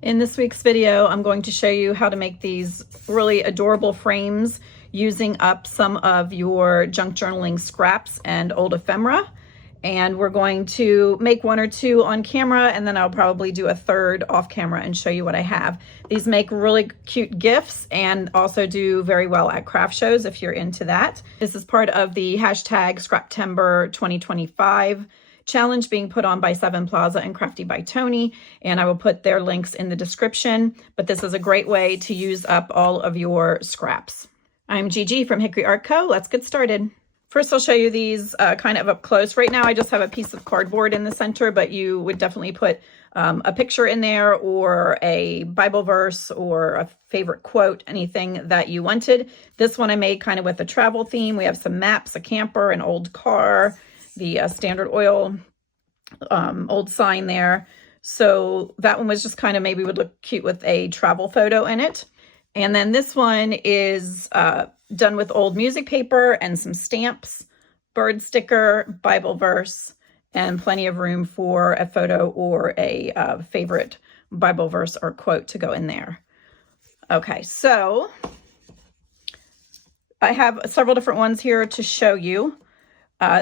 In this week's video, I'm going to show you how to make these really adorable frames using up some of your junk journaling scraps and old ephemera. And we're going to make one or two on camera, and then I'll probably do a third off camera and show you what I have. These make really cute gifts and also do very well at craft shows if you're into that. This is part of the hashtag Scraptember 2025 challenge being put on by Seven Plaza and Crafty by Tony, and I will put their links in the description, but this is a great way to use up all of your scraps. I'm Gigi from Hickory Art Co. Let's get started. First, I'll show you these kind of up close. Right now, I just have a piece of cardboard in the center, but you would definitely put a picture in there or a Bible verse or a favorite quote, anything that you wanted. This one I made kind of with a travel theme. We have some maps, a camper, an old car, the Standard Oil old sign there. So that one was just kind of maybe would look cute with a travel photo in it. And then this one is done with old music paper and some stamps, bird sticker, Bible verse, and plenty of room for a photo or a favorite Bible verse or quote to go in there. Okay, so I have several different ones here to show you.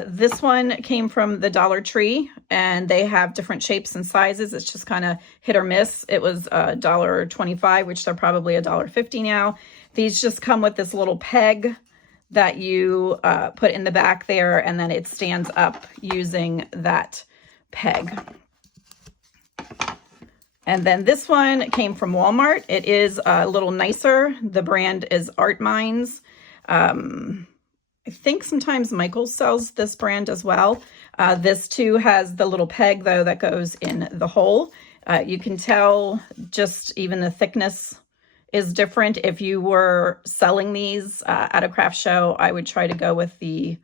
This one came from the Dollar Tree, and they have different shapes and sizes. It's just kind of hit or miss. It was $1.25, which they're probably $1.50 now. These just come with this little peg that you put in the back there, and then it stands up using that peg. And then this one came from Walmart. It is a little nicer. The brand is Art Minds. I think sometimes Michaels sells this brand as well. This too has the little peg though that goes in the hole. You can tell just even the thickness is different. If you were selling these at a craft show, I would try to go with the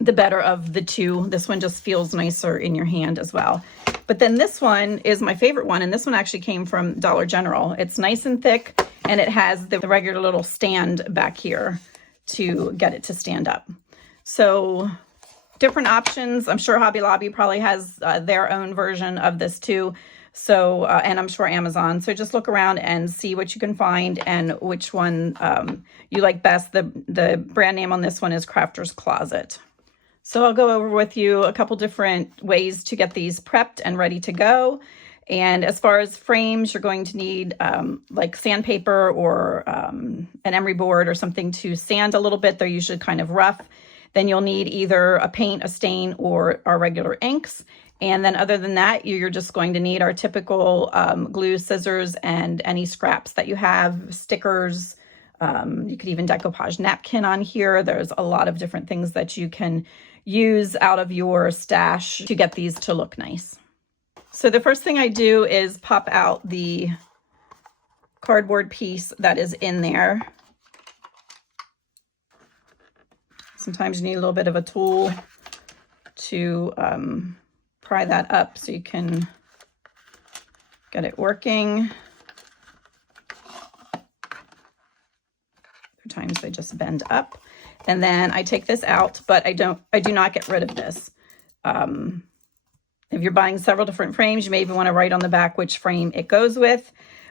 better of the two. This one just feels nicer in your hand as well. But then this one is my favorite one, and this one actually came from Dollar General. It's nice and thick, and it has the regular little stand back here to get it to stand up. So different options. I'm sure Hobby Lobby probably has their own version of this too. So, and I'm sure Amazon. So just look around and see what you can find and which one you like best. The brand name on this one is Crafter's Closet. So I'll go over with you a couple different ways to get these prepped and ready to go. And as far as frames, you're going to need like sandpaper or an emery board or something to sand a little bit. They're usually kind of rough. Then you'll need either a paint, a stain, or our regular inks. And then other than that, you're just going to need our typical glue, scissors, and any scraps that you have, stickers. You could even decoupage napkin on here. There's a lot of different things that you can use out of your stash to get these to look nice. So the first thing I do is pop out the cardboard piece that is in there. Sometimes you need a little bit of a tool to pry that up so you can get it working. Sometimes they just bend up. And then I take this out, but I do not get rid of this. If you're buying several different frames, you may even want to write on the back which frame it goes with.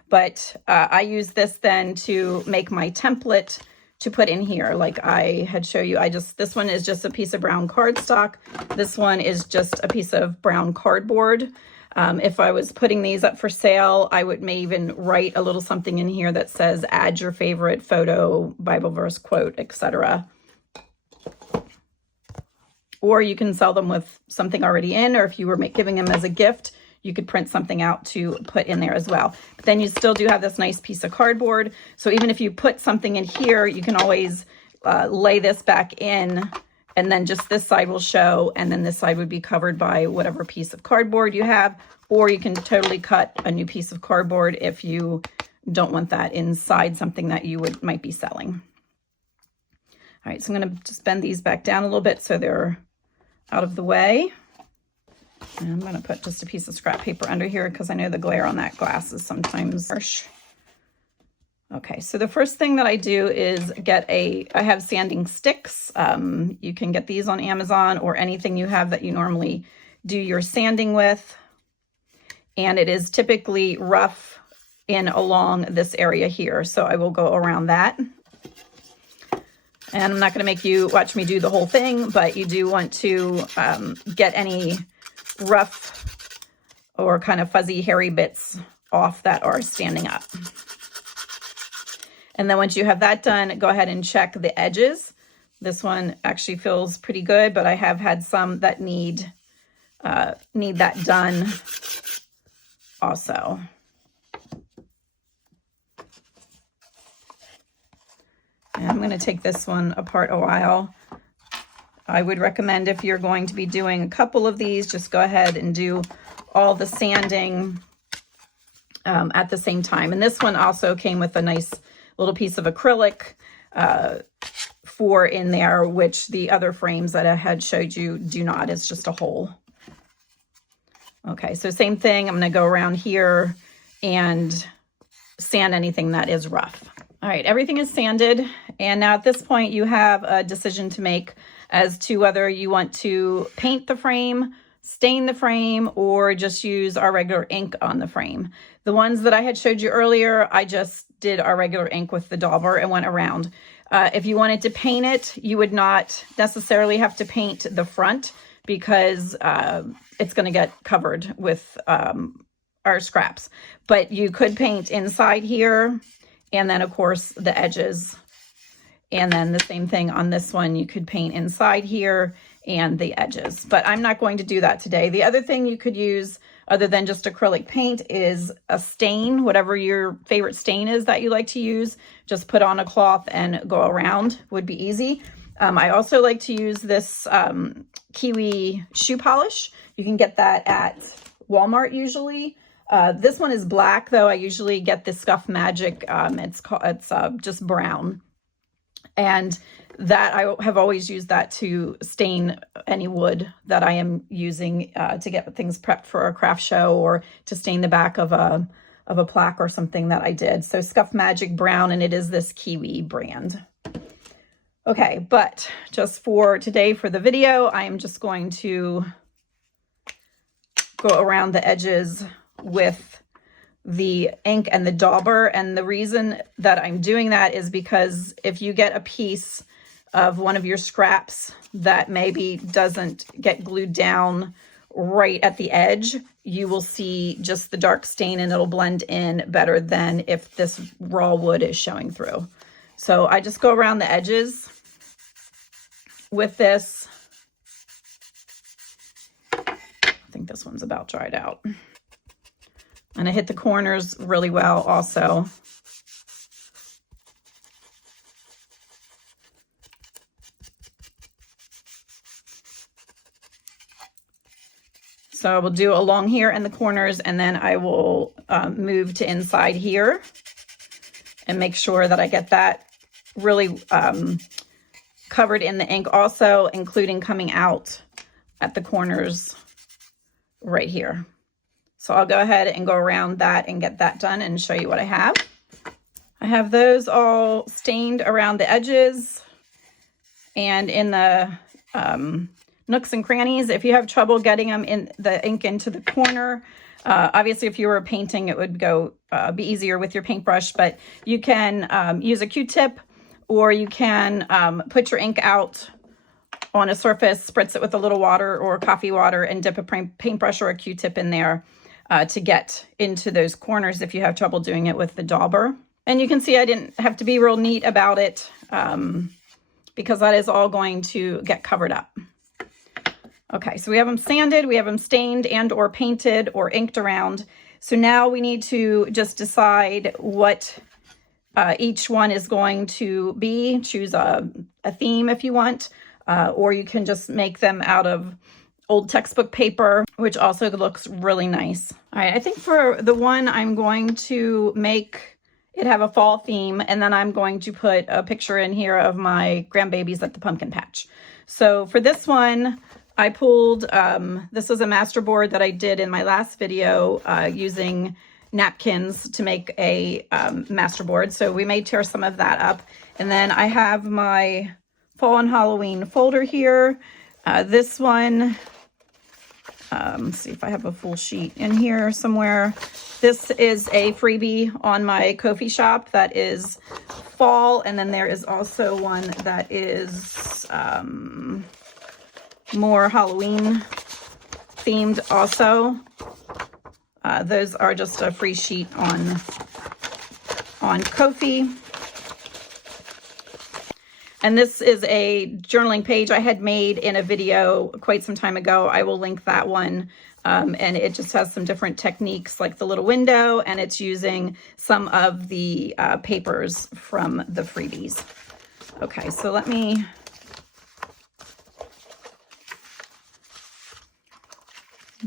But I use this then to make my template to put in here. Like I had shown you, this one is just a piece of brown cardstock. This one is just a piece of brown cardboard. If I was putting these up for sale, I may even write a little something in here that says, add your favorite photo, Bible verse, quote, etc. Or you can sell them with something already in, or if you were giving them as a gift, you could print something out to put in there as well. But then you still do have this nice piece of cardboard. So even if you put something in here, you can always lay this back in, and then just this side will show, and then this side would be covered by whatever piece of cardboard you have. Or you can totally cut a new piece of cardboard if you don't want that inside something that you might be selling. All right, so I'm going to just bend these back down a little bit so they're out of the way. And I'm going to put just a piece of scrap paper under here because I know the glare on that glass is sometimes harsh. Okay, so the first thing that I do is I have sanding sticks. You can get these on Amazon or anything you have that you normally do your sanding with. and it is typically rough in along this area here. So I will go around that. And I'm not going to make you watch me do the whole thing, but you do want to get any rough or kind of fuzzy hairy bits off that are standing up. And then once you have that done, go ahead and check the edges. This one actually feels pretty good, but I have had some that need that done also. And I'm going to take this one apart a while. I would recommend, if you're going to be doing a couple of these, just go ahead and do all the sanding at the same time. And this one also came with a nice little piece of acrylic for in there, which the other frames that I had showed you do not. It's just a hole. Okay, so same thing. I'm going to go around here and sand anything that is rough. All right, everything is sanded. And now at this point, you have a decision to make as to whether you want to paint the frame, stain the frame, or just use our regular ink on the frame. The ones that I had showed you earlier, I just did our regular ink with the dauber and went around. If you wanted to paint it, you would not necessarily have to paint the front, because it's going to get covered with our scraps. But you could paint inside here, and then of course the edges. And then the same thing on this one, you could paint inside here and the edges. But I'm not going to do that today. The other thing you could use, other than just acrylic paint, is a stain. Whatever your favorite stain is that you like to use, just put on a cloth and go around, would be easy. I also like to use this kiwi shoe polish. You can get that at Walmart usually. This one is black though. I usually get the Scuff Magic. It's just brown. And that I have always used that to stain any wood that I am using to get things prepped for a craft show, or to stain the back of a plaque or something that I did. So Scuff Magic brown, and it is this kiwi brand. Okay, but just for today, for the video, I am just going to go around the edges with the ink and the dauber. And the reason that I'm doing that is because if you get a piece of one of your scraps that maybe doesn't get glued down right at the edge, you will see just the dark stain, and it'll blend in better than if this raw wood is showing through. So I just go around the edges with this. I think this one's about dried out. And I hit the corners really well also. So I will do along here in the corners, and then I will move to inside here and make sure that I get that really covered in the ink also, including coming out at the corners right here. So I'll go ahead and go around that and get that done and show you what I have. I have those all stained around the edges and in the nooks and crannies. If you have trouble getting them in the ink into the corner, obviously if you were painting, it would go be easier with your paintbrush, but you can use a Q-tip, or you can put your ink out on a surface, spritz it with a little water or coffee water, and dip a paintbrush or a Q-tip in there to get into those corners if you have trouble doing it with the dauber. And you can see I didn't have to be real neat about it because that is all going to get covered up. Okay, so we have them sanded, we have them stained and or painted or inked around. So now we need to just decide what each one is going to be. Choose a theme if you want, or you can just make them out of old textbook paper, which also looks really nice. All right, I think for the one I'm going to make it have a fall theme, and then I'm going to put a picture in here of my grandbabies at the pumpkin patch. So for this one, I pulled, this was a masterboard that I did in my last video using napkins to make a masterboard. So we may tear some of that up. And then I have my fall and Halloween folder here. This one Let's see if I have a full sheet in here somewhere. This is a freebie on my Ko-fi shop that is fall, and then there is also one that is more Halloween themed also. Those are just a free sheet on Ko-fi. And this is a journaling page I had made in a video quite some time ago. I will link that one. And it just has some different techniques like the little window, and it's using some of the papers from the freebies. Okay, so I'm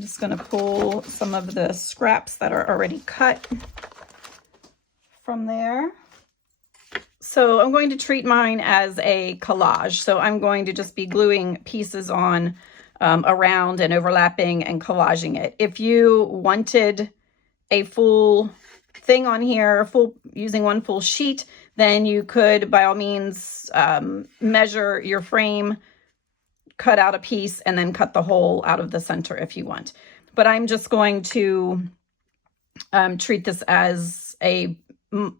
just going to pull some of the scraps that are already cut from there. So I'm going to treat mine as a collage. So I'm going to just be gluing pieces on around and overlapping and collaging it. If you wanted a full thing on here, using one full sheet, then you could by all means measure your frame, cut out a piece, and then cut the hole out of the center if you want. But I'm just going to treat this as a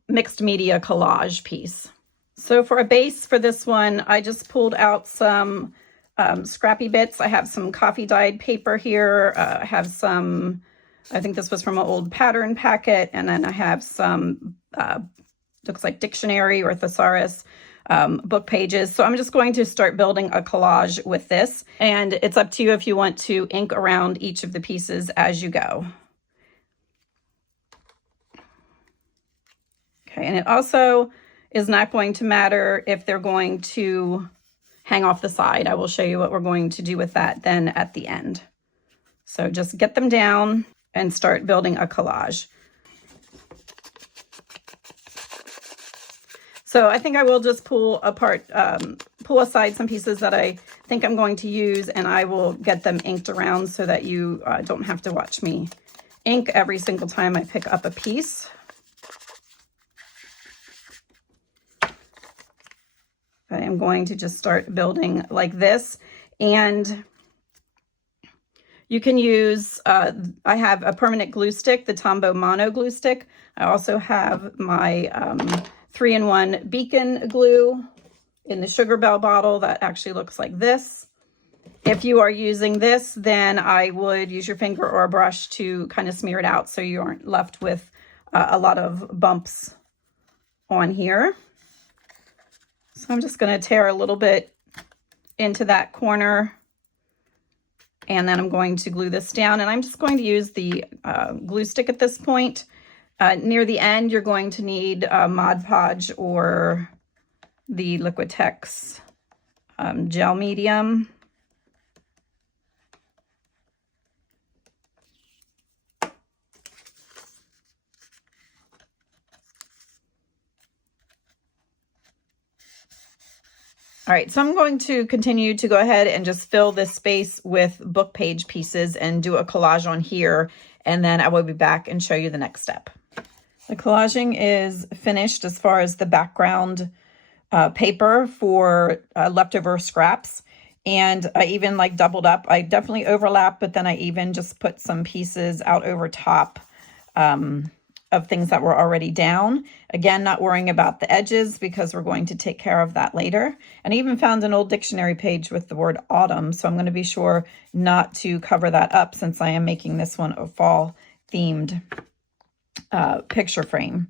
mixed media collage piece. So for a base for this one, I just pulled out some scrappy bits. I have some coffee dyed paper here. I have some, I think this was from an old pattern packet. And then I have some, looks like dictionary or thesaurus book pages. So I'm just going to start building a collage with this. And it's up to you if you want to ink around each of the pieces as you go. Okay, and it also is not going to matter if they're going to hang off the side. I will show you what we're going to do with that then at the end. So just get them down and start building a collage. So I think I will just pull aside some pieces that I think I'm going to use, and I will get them inked around so that you don't have to watch me ink every single time I pick up a piece. I am going to just start building like this, and you can use, I have a permanent glue stick, the Tombow Mono glue stick. I also have my 3-in-1 beacon glue in the Sugar Bell bottle that actually looks like this. If you are using this, then I would use your finger or a brush to kind of smear it out so you aren't left with a lot of bumps on here. So I'm just going to tear a little bit into that corner, and then I'm going to glue this down, and I'm just going to use the glue stick at this point. Near the end, you're going to need Mod Podge or the Liquitex gel medium. All right, so I'm going to continue to go ahead and just fill this space with book page pieces and do a collage on here, and then I will be back and show you the next step. The collaging is finished as far as the background paper for leftover scraps, and I even like doubled up. I definitely overlap, but then I even just put some pieces out over top of things that were already down. Again, not worrying about the edges because we're going to take care of that later. And I even found an old dictionary page with the word autumn, so I'm going to be sure not to cover that up since I am making this one a fall themed picture frame.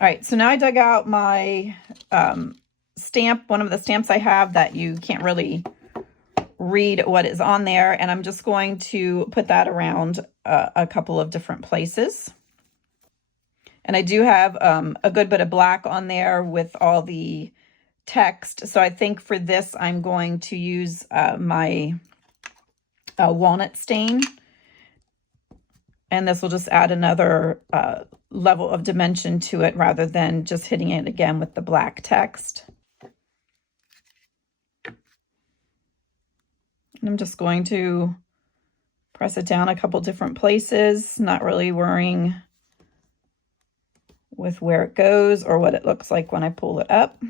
All right, so now I dug out my stamp, one of the stamps I have that you can't really read what is on there, and I'm just going to put that around a couple of different places. And I do have a good bit of black on there with all the text. So I think for this, I'm going to use my walnut stain. And this will just add another level of dimension to it rather than just hitting it again with the black text. And I'm just going to press it down a couple different places, not really worrying with where it goes or what it looks like when I pull it up.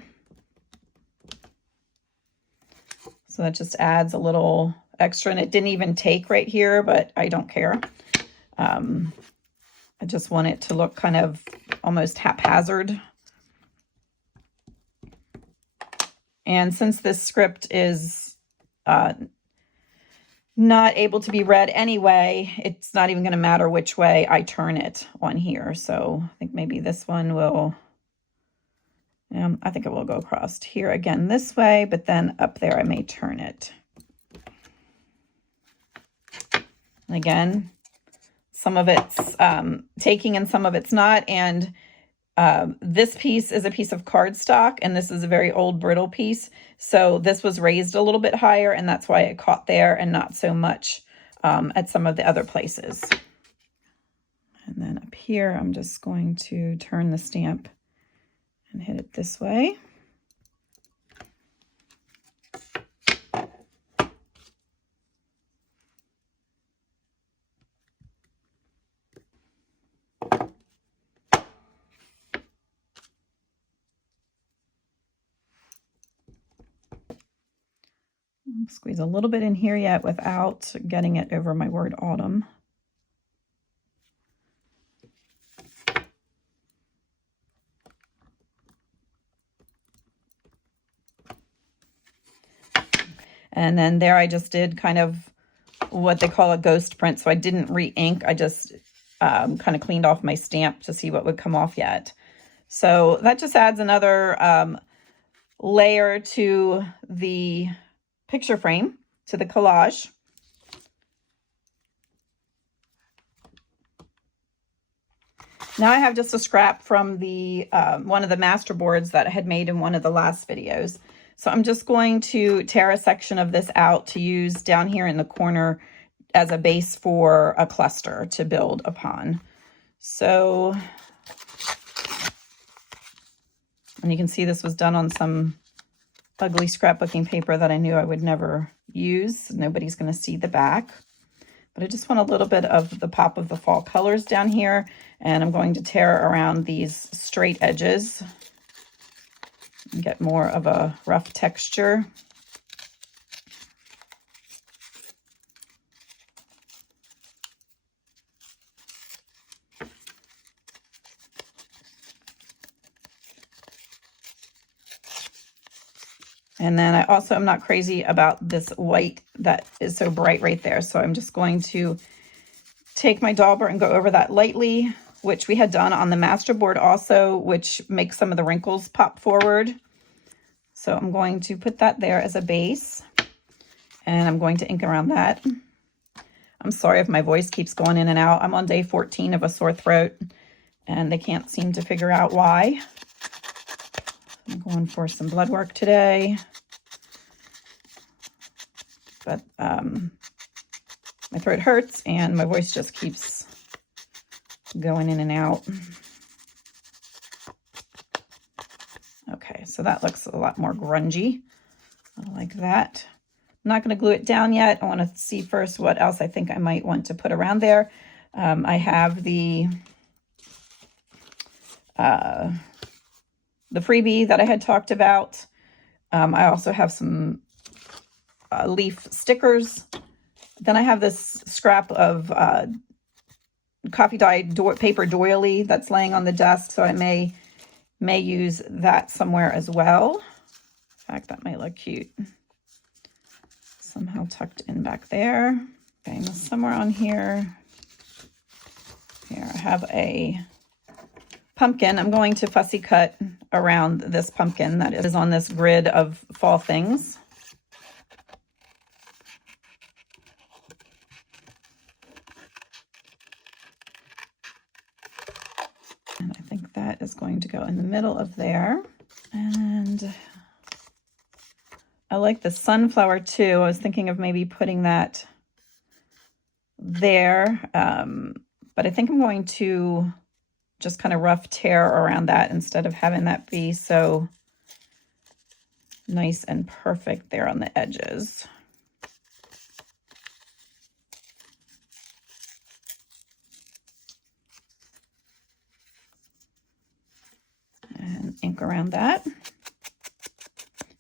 So that just adds a little extra, and it didn't even take right here, but I don't care. I just want it to look kind of almost haphazard. And since this script is not able to be read anyway, it's not even going to matter which way I turn it on here. So I think maybe this one will, I think it will go across here again this way, but then up there I may turn it. And again, some of it's taking and some of it's not. And this piece is a piece of cardstock, and this is a very old brittle piece. So this was raised a little bit higher, and that's why it caught there and not so much at some of the other places. And then up here, I'm just going to turn the stamp and hit it this way. Squeeze a little bit in here yet without getting it over my word autumn. And then there I just did kind of what they call a ghost print. So I didn't re-ink. I just kind of cleaned off my stamp to see what would come off yet. So that just adds another layer to the picture frame, to the collage. Now I have just a scrap from the one of the master boards that I had made in one of the last videos. So I'm just going to tear a section of this out to use down here in the corner as a base for a cluster to build upon. So, and you can see this was done on some ugly scrapbooking paper that I knew I would never use. Nobody's going to see the back. But I just want a little bit of the pop of the fall colors down here. And I'm going to tear around these straight edges and get more of a rough texture. And then I also am not crazy about this white that is so bright right there. So I'm just going to take my dauber and go over that lightly, which we had done on the master board also, which makes some of the wrinkles pop forward. So I'm going to put that there as a base, and I'm going to ink around that. I'm sorry if my voice keeps going in and out. I'm on day 14 of a sore throat, and they can't seem to figure out why. I'm going for some blood work today. But my throat hurts and my voice just keeps going in and out. Okay, so that looks a lot more grungy. I like that. I'm not going to glue it down yet. I want to see first what else I think I might want to put around there. I have the freebie that I had talked about. I also have some leaf stickers. Then I have this scrap of coffee dyed paper doily that's laying on the desk, so I may use that somewhere as well. In fact, that might look cute. Somehow tucked in back there. Okay, somewhere on here. Here I have a pumpkin. I'm going to fussy cut around this pumpkin that is on this grid of fall things. And I think that is going to go in the middle of there. And I like the sunflower too. I was thinking of maybe putting that there. But I think I'm going to just kind of rough tear around that instead of having that be so nice and perfect there on the edges. And ink around that.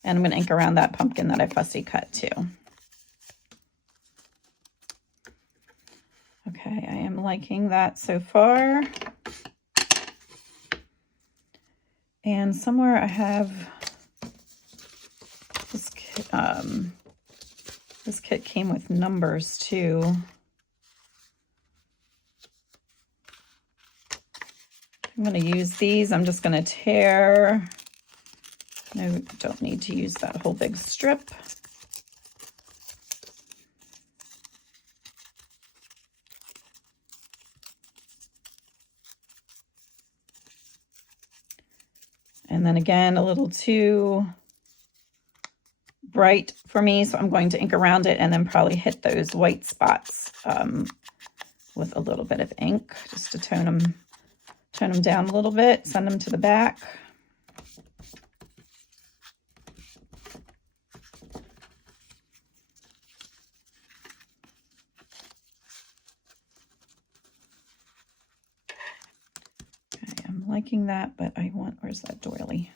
And I'm going to ink around that pumpkin that I fussy cut too. liking that so far. And somewhere I have this kit, this kit came with numbers too. I'm going to use these. I'm just going to tear. No, don't need to use that whole big strip. And then again, a little too bright for me, so I'm going to ink around it and then probably hit those white spots with a little bit of ink just to tone them down a little bit, send them to the back. Okay, I'm liking that, but I want, where's that doily?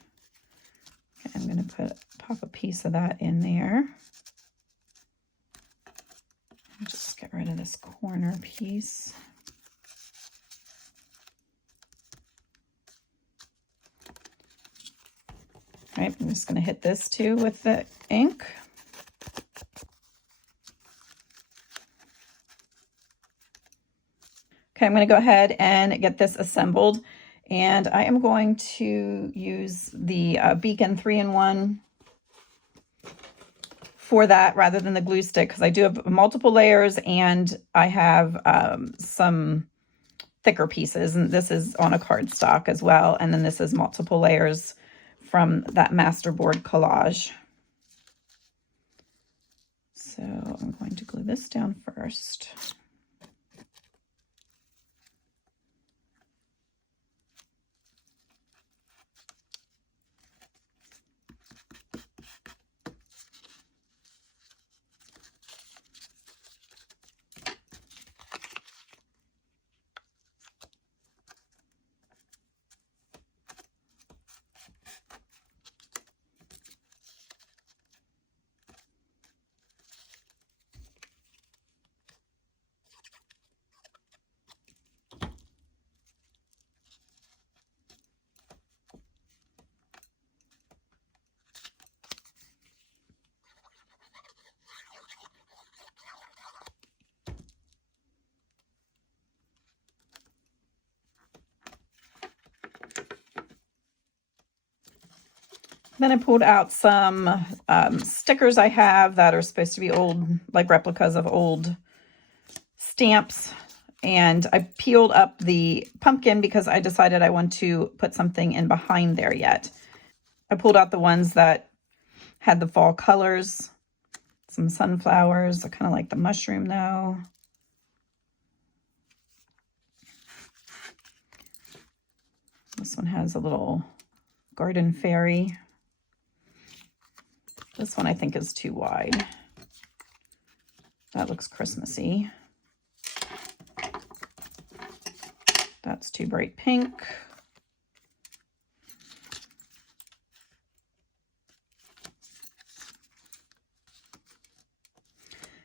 Okay, I'm going to pop a piece of that in there. Just get rid of this corner piece. All right, I'm just going to hit this too with the ink. Okay, I'm going to go ahead and get this assembled, and I am going to use the Beacon 3-in-1 for that rather than the glue stick, because I do have multiple layers and I have some thicker pieces, and this is on a cardstock as well, and then this is multiple layers from that masterboard collage. So I'm going to glue this down first. Then I pulled out some stickers I have that are supposed to be old, like replicas of old stamps. And I peeled up the pumpkin because I decided I want to put something in behind there yet. I pulled out the ones that had the fall colors, some sunflowers. I kind of like the mushroom though. This one has a little garden fairy. This one I think is too wide. That looks Christmassy. That's too bright pink.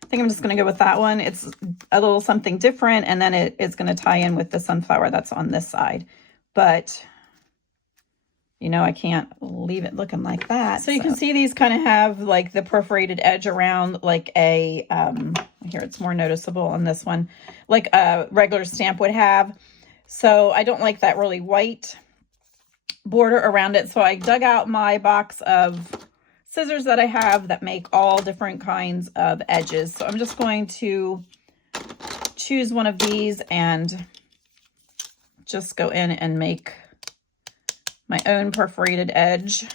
I think I'm just going to go with that one. It's a little something different, and then it's going to tie in with the sunflower that's on this side. But, you know, I can't leave it looking like that. So you can see these kind of have like the perforated edge around like a, here it's more noticeable on this one, like a regular stamp would have. So I don't like that really white border around it. So I dug out my box of scissors that I have that make all different kinds of edges. So I'm just going to choose one of these and just go in and make my own perforated edge.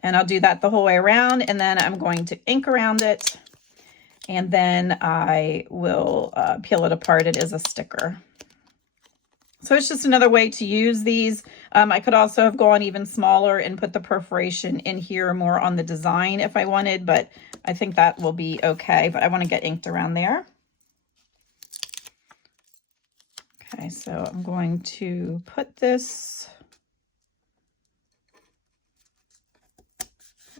And I'll do that the whole way around, and then I'm going to ink around it, and then I will peel it apart. It is a sticker. So it's just another way to use these. I could also have gone even smaller and put the perforation in here more on the design if I wanted, but I think that will be okay. But I want to get inked around there. Okay, so I'm going to put this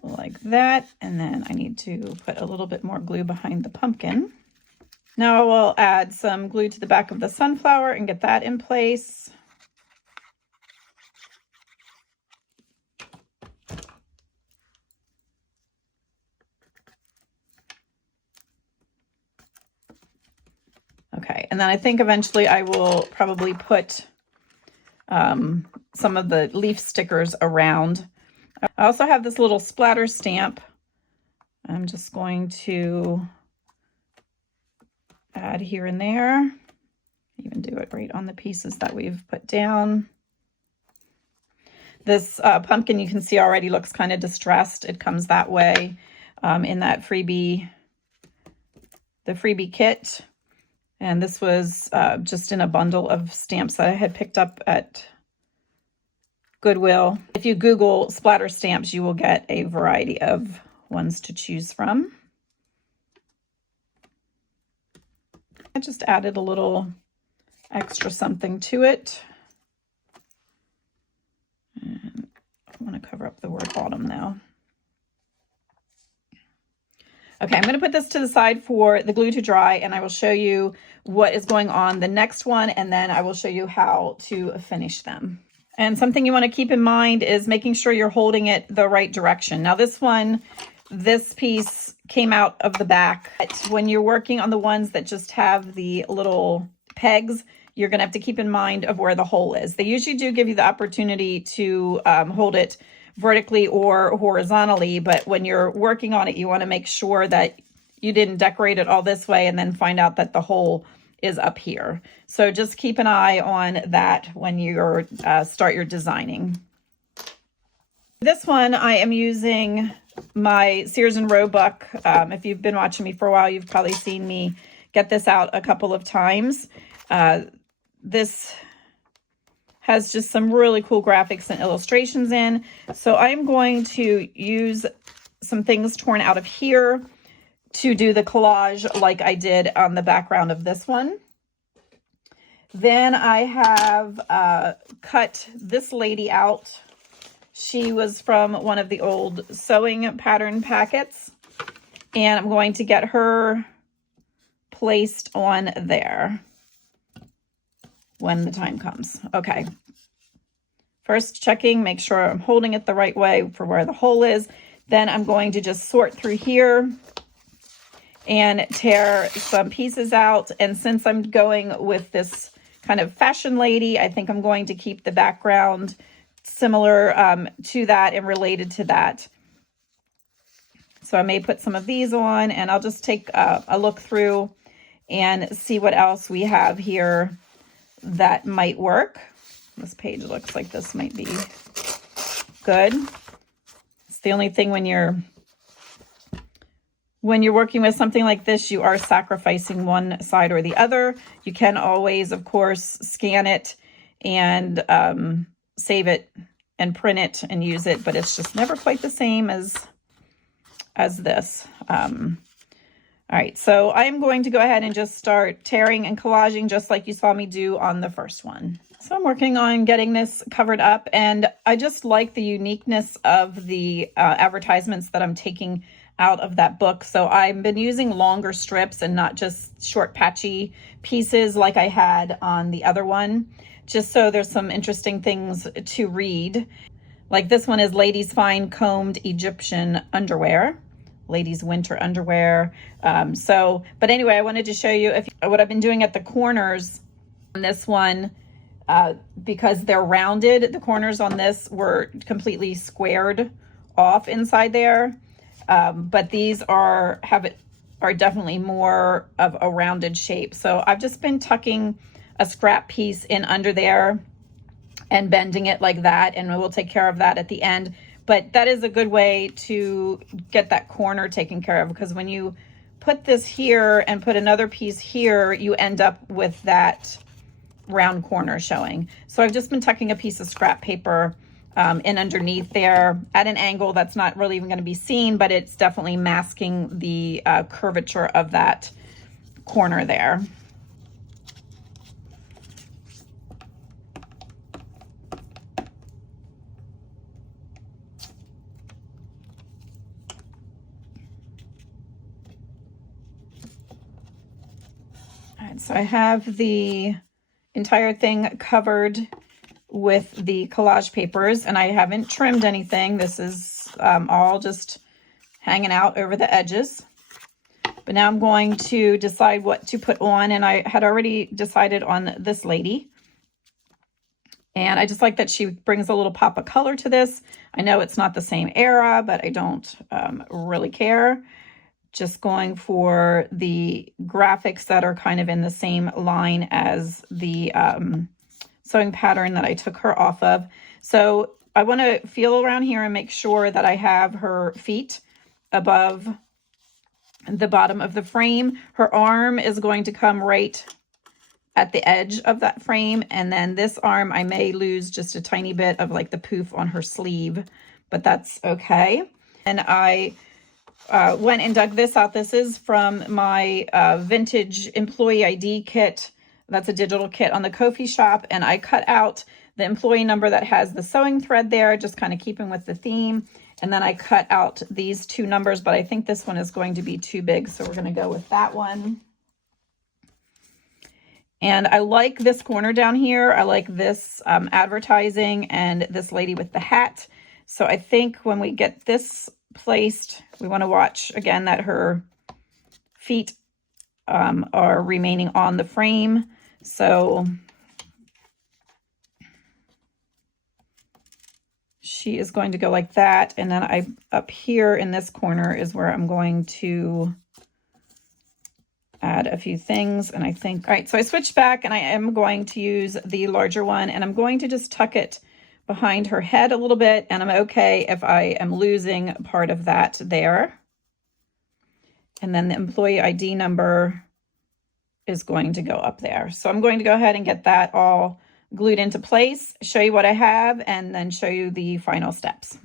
like that. And then I need to put a little bit more glue behind the pumpkin. Now I will add some glue to the back of the sunflower and get that in place. Okay, and then I think eventually I will probably put some of the leaf stickers around. I also have this little splatter stamp. I'm just going to add here and there. Even do it right on the pieces that we've put down. This pumpkin you can see already looks kind of distressed. It comes that way in that freebie, the freebie kit. And this was just in a bundle of stamps that I had picked up at Goodwill. If you Google splatter stamps, you will get a variety of ones to choose from. I just added a little extra something to it. And I want to cover up the word autumn now. Okay, I'm going to put this to the side for the glue to dry, and I will show you what is going on the next one, and then I will show you how to finish them. And something you want to keep in mind is making sure you're holding it the right direction. Now this one, this piece came out of the back. When you're working on the ones that just have the little pegs, you're going to have to keep in mind of where the hole is. They usually do give you the opportunity to hold it vertically or horizontally, but when you're working on it, you want to make sure that you didn't decorate it all this way and then find out that the hole is up here. So just keep an eye on that when you start your designing. This one I am using my Sears and Roebuck. If you've been watching me for a while, you've probably seen me get this out a couple of times. This has just some really cool graphics and illustrations in. So I'm going to use some things torn out of here to do the collage like I did on the background of this one. Then I have cut this lady out. She was from one of the old sewing pattern packets, and I'm going to get her placed on there when the time comes. Okay. First checking, make sure I'm holding it the right way for where the hole is. Then I'm going to just sort through here and tear some pieces out. And since I'm going with this kind of fashion lady, I think I'm going to keep the background similar to that and related to that. So I may put some of these on, and I'll just take a look through and see what else we have here that might work. This page looks like this might be good. It's the only thing when you're working with something like this, you are sacrificing one side or the other. You can always, of course, scan it and save it and print it and use it, but it's just never quite the same as this. All right, so I'm going to go ahead and just start tearing and collaging just like you saw me do on the first one. So I'm working on getting this covered up, and I just like the uniqueness of the advertisements that I'm taking out of that book. So I've been using longer strips and not just short patchy pieces like I had on the other one, just so there's some interesting things to read. Like this one is Ladies Fine Combed Egyptian Underwear. Ladies winter underwear. But anyway, I wanted to show you what I've been doing at the corners on this one, because they're rounded. The corners on this were completely squared off inside there. But these are definitely more of a rounded shape. So I've just been tucking a scrap piece in under there and bending it like that, and we'll take care of that at the end. But that is a good way to get that corner taken care of, because when you put this here and put another piece here, you end up with that round corner showing. So I've just been tucking a piece of scrap paper in underneath there at an angle that's not really even going to be seen, but it's definitely masking the curvature of that corner there. All right, so I have the entire thing covered with the collage papers, and I haven't trimmed anything. This is all just hanging out over the edges. But now I'm going to decide what to put on, and I had already decided on this lady. And I just like that she brings a little pop of color to this. I know it's not the same era, but I don't really care. Just going for the graphics that are kind of in the same line as the sewing pattern that I took her off of. So I want to feel around here and make sure that I have her feet above the bottom of the frame. Her arm is going to come right at the edge of that frame, and then this arm I may lose just a tiny bit of like the poof on her sleeve, but that's okay. And I went and dug this out. This is from my vintage employee ID kit. That's a digital kit on the Ko-fi shop, and I cut out the employee number that has the sewing thread there, just kind of keeping with the theme. And then I cut out these two numbers, but I think this one is going to be too big, so we're going to go with that one. And I like this corner down here. I like this advertising and this lady with the hat. So I think when we get this placed, we want to watch again that her feet are remaining on the frame. So she is going to go like that. And then up here in this corner is where I'm going to add a few things. And I think, all right, so I switched back and I am going to use the larger one, and I'm going to just tuck it behind her head a little bit. And I'm okay if I am losing part of that there. And then the employee ID number is going to go up there. So I'm going to go ahead and get that all glued into place, show you what I have, and then show you the final steps.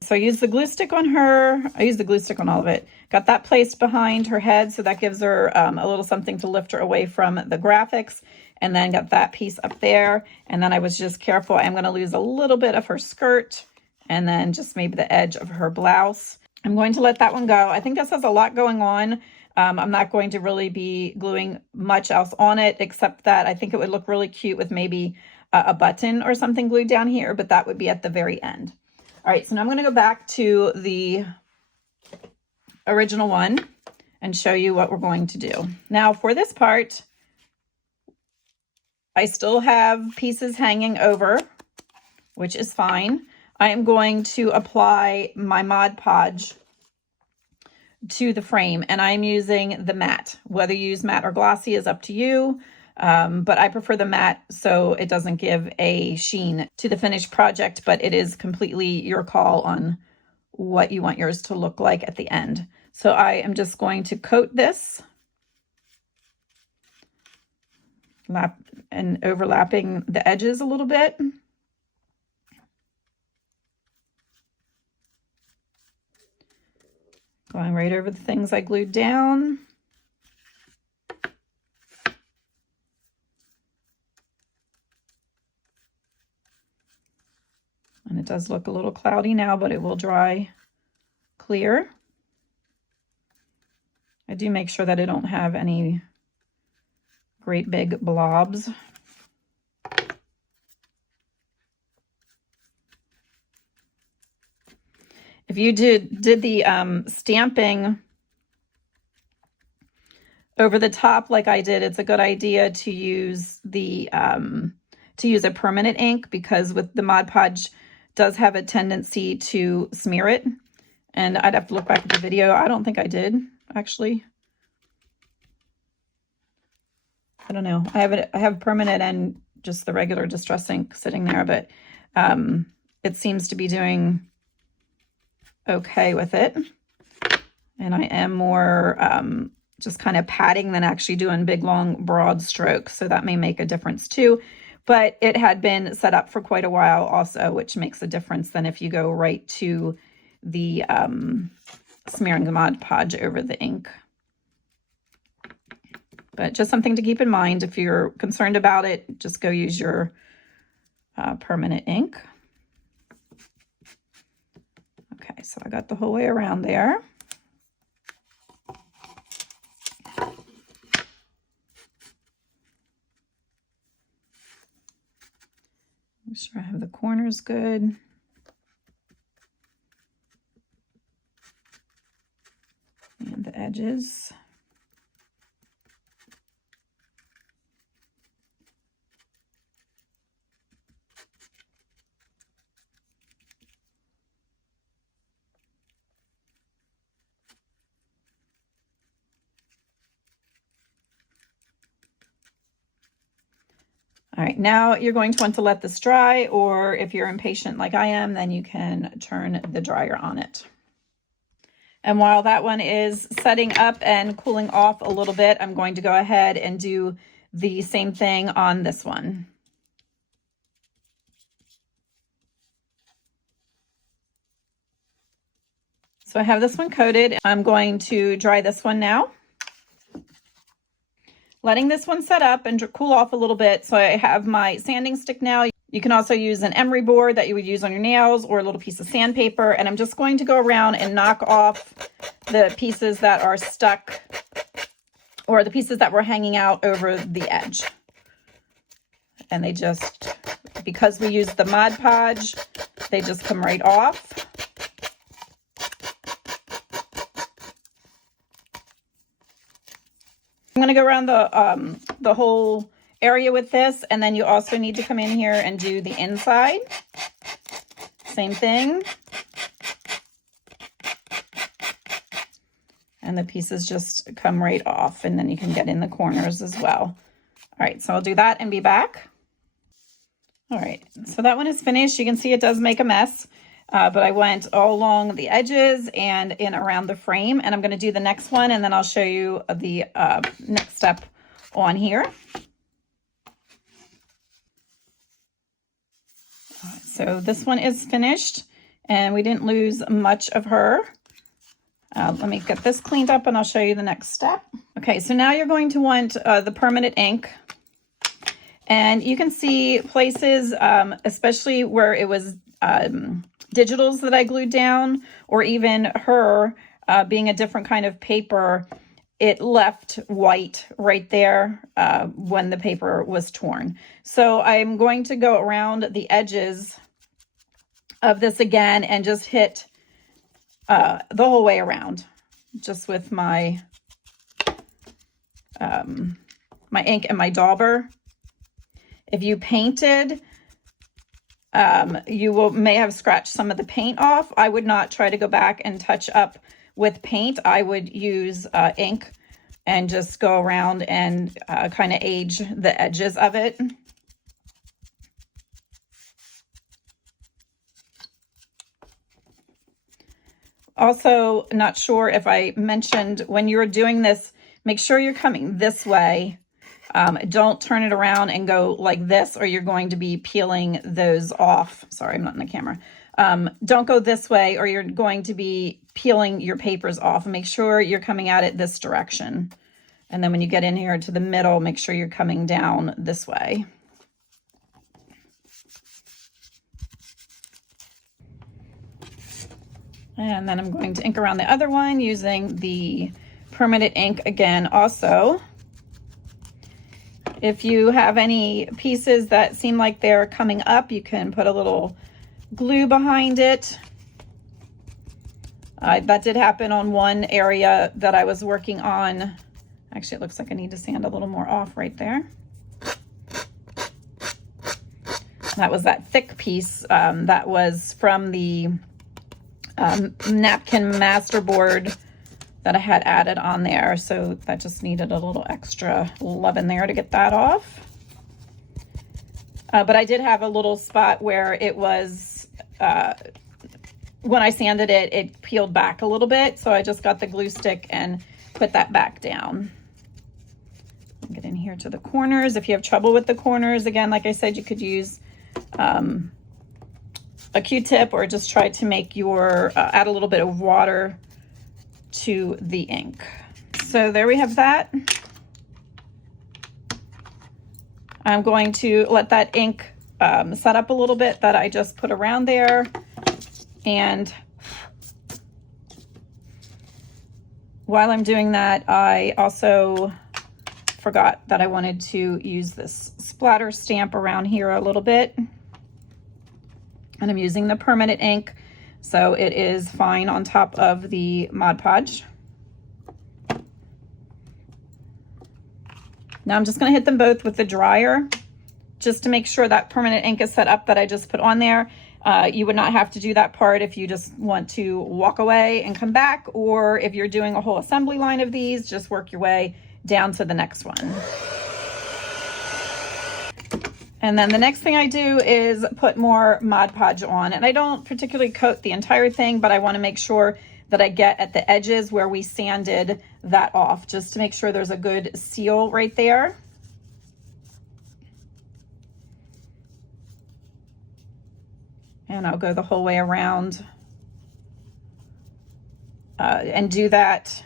So I used the glue stick on her. I used the glue stick on all of it. Got that placed behind her head, so that gives her a little something to lift her away from the graphics. And then got that piece up there. And then I was just careful. I'm going to lose a little bit of her skirt and then just maybe the edge of her blouse. I'm going to let that one go. I think this has a lot going on. I'm not going to really be gluing much else on it, except that I think it would look really cute with maybe a button or something glued down here, but that would be at the very end. All right, so now I'm going to go back to the original one and show you what we're going to do. Now for this part, I still have pieces hanging over, which is fine. I am going to apply my Mod Podge to the frame, and I'm using the matte. Whether you use matte or glossy is up to you, but I prefer the matte so it doesn't give a sheen to the finished project, but it is completely your call on what you want yours to look like at the end. So I am just going to coat this, and overlapping the edges a little bit. Going right over the things I glued down. And it does look a little cloudy now, but it will dry clear. I do make sure that I don't have any great big blobs. If you did the stamping over the top like I did, it's a good idea to use the a permanent ink, because with the Mod Podge does have a tendency to smear it. And I'd have to look back at the video. I don't think I did, actually. I don't know. I have permanent and just the regular distress ink sitting there, but it seems to be doing okay with it. And I am more just kind of patting than actually doing big, long, broad strokes. So that may make a difference too. But it had been set up for quite a while also, which makes a difference than if you go right to the smearing the Mod Podge over the ink. But just something to keep in mind. If you're concerned about it, just go use your permanent ink. Okay, so I got the whole way around there. sure I have the corners good. And the edges. All right, now you're going to want to let this dry, or if you're impatient like I am, then you can turn the dryer on it. And while that one is setting up and cooling off a little bit, I'm going to go ahead and do the same thing on this one. So I have this one coated. I'm going to dry this one now. Letting this one set up and cool off a little bit. So I have my sanding stick now. You can also use an emery board that you would use on your nails, or a little piece of sandpaper. And I'm just going to go around and knock off the pieces that are stuck, or the pieces that were hanging out over the edge. And they just, because we use the Mod Podge, they just come right off. I'm going to go around the whole area with this, and then you also need to come in here and do the inside. Same thing. And the pieces just come right off, and then you can get in the corners as well. All right, so I'll do that and be back. All right, so that one is finished. You can see it does make a mess. But I went all along the edges and in around the frame, and I'm going to do the next one, and then I'll show you the next step on here. All right, so this one is finished, and we didn't lose much of her. Let me get this cleaned up, and I'll show you the next step. Okay, so now you're going to want the permanent ink. And you can see places, especially where it was digitals that I glued down, or even her being a different kind of paper, it left white right there when the paper was torn. So I'm going to go around the edges of this again and just hit the whole way around, just with my my ink and my dauber. If you painted, you may have scratched some of the paint off. I would not try to go back and touch up with paint. I would use ink and just go around and kind of age the edges of it. Also, not sure if I mentioned, when you're doing this, make sure you're coming this way. Don't turn it around and go like this, or you're going to be peeling those off. Sorry, I'm not in the camera. Don't go this way, or you're going to be peeling your papers off. Make sure you're coming at it this direction. And then when you get in here to the middle, make sure you're coming down this way. And then I'm going to ink around the other one using the permanent ink again also. If you have any pieces that seem like they're coming up, you can put a little glue behind it. That did happen on one area that I was working on. Actually, it looks like I need to sand a little more off right there. That was that thick piece that was from the napkin masterboard that I had added on there. So that just needed a little extra love in there to get that off. But I did have a little spot where it was, when I sanded it, it peeled back a little bit. So I just got the glue stick and put that back down. Get in here to the corners. If you have trouble with the corners, again, like I said, you could use a Q-tip, or just try to make your, add a little bit of water to the ink. So there we have that. I'm going to let that ink set up a little bit that I just put around there. And while I'm doing that, I also forgot that I wanted to use this splatter stamp around here a little bit. And I'm using the permanent ink, so it is fine on top of the Mod Podge. Now I'm just going to hit them both with the dryer just to make sure that permanent ink is set up that I just put on there. You would not have to do that part if you just want to walk away and come back, or if you're doing a whole assembly line of these, just work your way down to the next one. And then the next thing I do is put more Mod Podge on, and I don't particularly coat the entire thing, but I want to make sure that I get at the edges where we sanded that off, just to make sure there's a good seal right there. And I'll go the whole way around and do that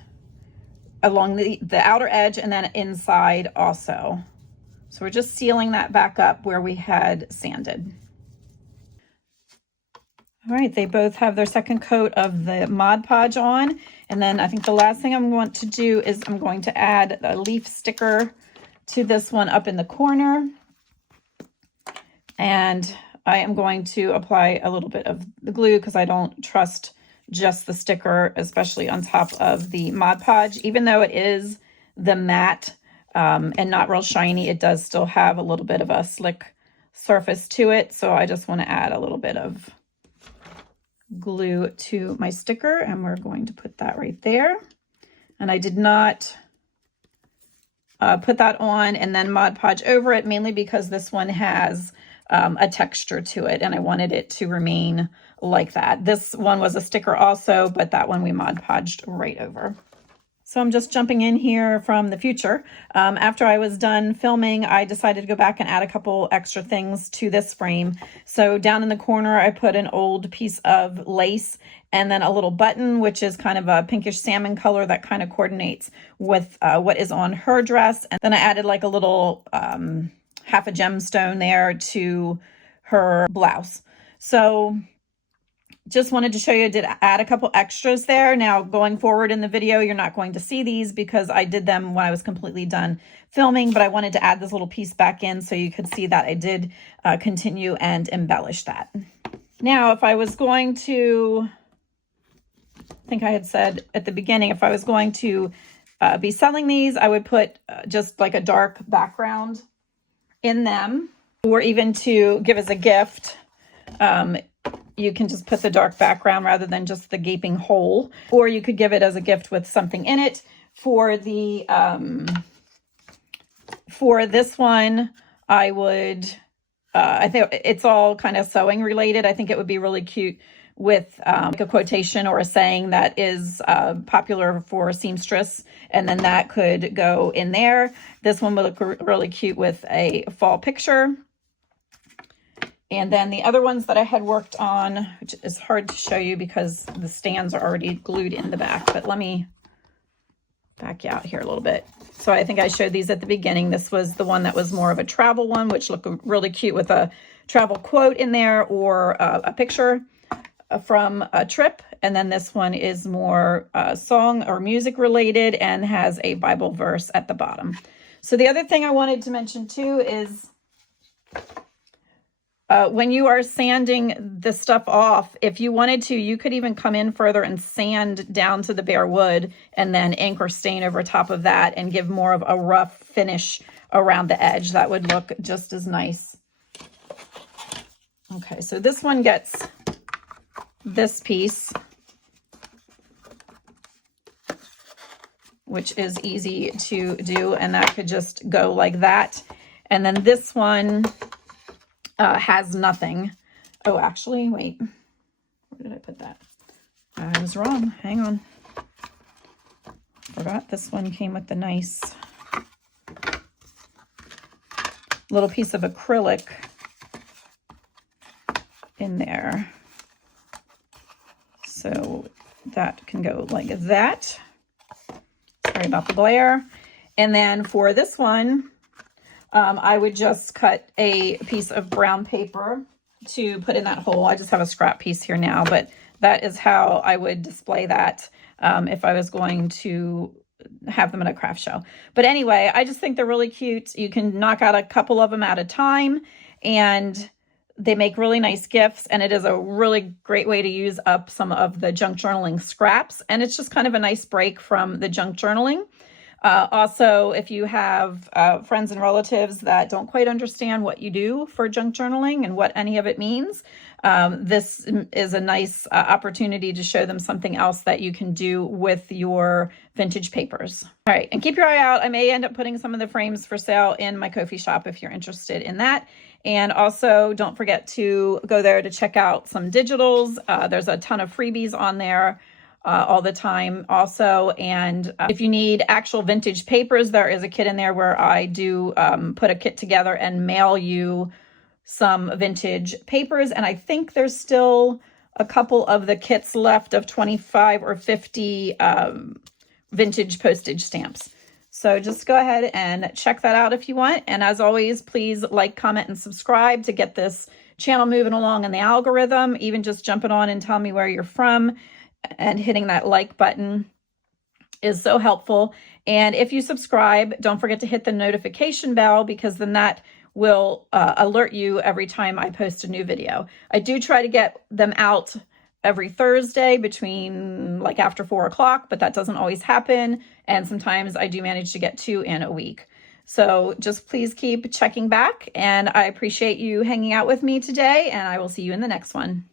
along the outer edge and then inside also. So we're just sealing that back up where we had sanded. All right, they both have their second coat of the Mod Podge on. And then I think the last thing I'm going to do is I'm going to add a leaf sticker to this one up in the corner. And I am going to apply a little bit of the glue because I don't trust just the sticker, especially on top of the Mod Podge. Even though it is the matte and not real shiny, it does still have a little bit of a slick surface to it. So I just want to add a little bit of glue to my sticker, and we're going to put that right there. And I did not put that on and then Mod Podge over it, mainly because this one has a texture to it and I wanted it to remain like that. This one was a sticker also, but that one we Mod Podged right over. So I'm just jumping in here from the future. After I was done filming, I decided to go back and add a couple extra things to this frame. So down in the corner, I put an old piece of lace and then a little button, which is kind of a pinkish salmon color that kind of coordinates with what is on her dress. And then I added like a little half a gemstone there to her blouse. So just wanted to show you, I did add a couple extras there. Now going forward in the video, you're not going to see these because I did them when I was completely done filming, but I wanted to add this little piece back in so you could see that I did continue and embellish that. Now, if I was going to, I think I had said at the beginning, if I was going to be selling these, I would put just like a dark background in them, or even to give as a gift. You can just put the dark background rather than just the gaping hole, or you could give it as a gift with something in it. For the for this one, I would I think it's all kind of sewing related. I think it would be really cute with like a quotation or a saying that is popular for seamstress, and then that could go in there. This one would look really cute with a fall picture. And then the other ones that I had worked on, which is hard to show you because the stands are already glued in the back, but let me back you out here a little bit. So I think I showed these at the beginning. This was the one that was more of a travel one, which looked really cute with a travel quote in there or a picture from a trip. And then this one is more song or music related and has a Bible verse at the bottom. So the other thing I wanted to mention too is when you are sanding this stuff off, if you wanted to, you could even come in further and sand down to the bare wood and then ink or stain over top of that and give more of a rough finish around the edge. That would look just as nice. Okay, so this one gets this piece, which is easy to do, and that could just go like that. And then this one has nothing. Oh, actually, wait. Where did I put that? I was wrong. Hang on. Forgot this one came with the nice little piece of acrylic in there. So that can go like that. Sorry about the glare. And then for this one, I would just cut a piece of brown paper to put in that hole. I just have a scrap piece here now, but that is how I would display that if I was going to have them at a craft show. But anyway, I just think they're really cute. You can knock out a couple of them at a time, and They make really nice gifts, and it is a really great way to use up some of the junk journaling scraps. And it's just kind of a nice break from the junk journaling. Also, if you have friends and relatives that don't quite understand what you do for junk journaling and what any of it means, this is a nice opportunity to show them something else that you can do with your vintage papers. All right, and keep your eye out. I may end up putting some of the frames for sale in my Ko-fi shop if you're interested in that. And also, don't forget to go there to check out some digitals. There's a ton of freebies on there all the time also. And if you need actual vintage papers, there is a kit in there where I do put a kit together and mail you some vintage papers. And I think there's still a couple of the kits left of 25 or 50 vintage postage stamps. So just go ahead and check that out if you want. And as always, please like, comment, and subscribe to get this channel moving along in the algorithm. Even just jumping on and tell me where you're from and hitting that like button is so helpful. And if you subscribe, don't forget to hit the notification bell, because then that will alert you every time I post a new video. I do try to get them out every Thursday between like after 4 o'clock, but that doesn't always happen. And sometimes I do manage to get 2 in a week. So just please keep checking back, and I appreciate you hanging out with me today, and I will see you in the next one.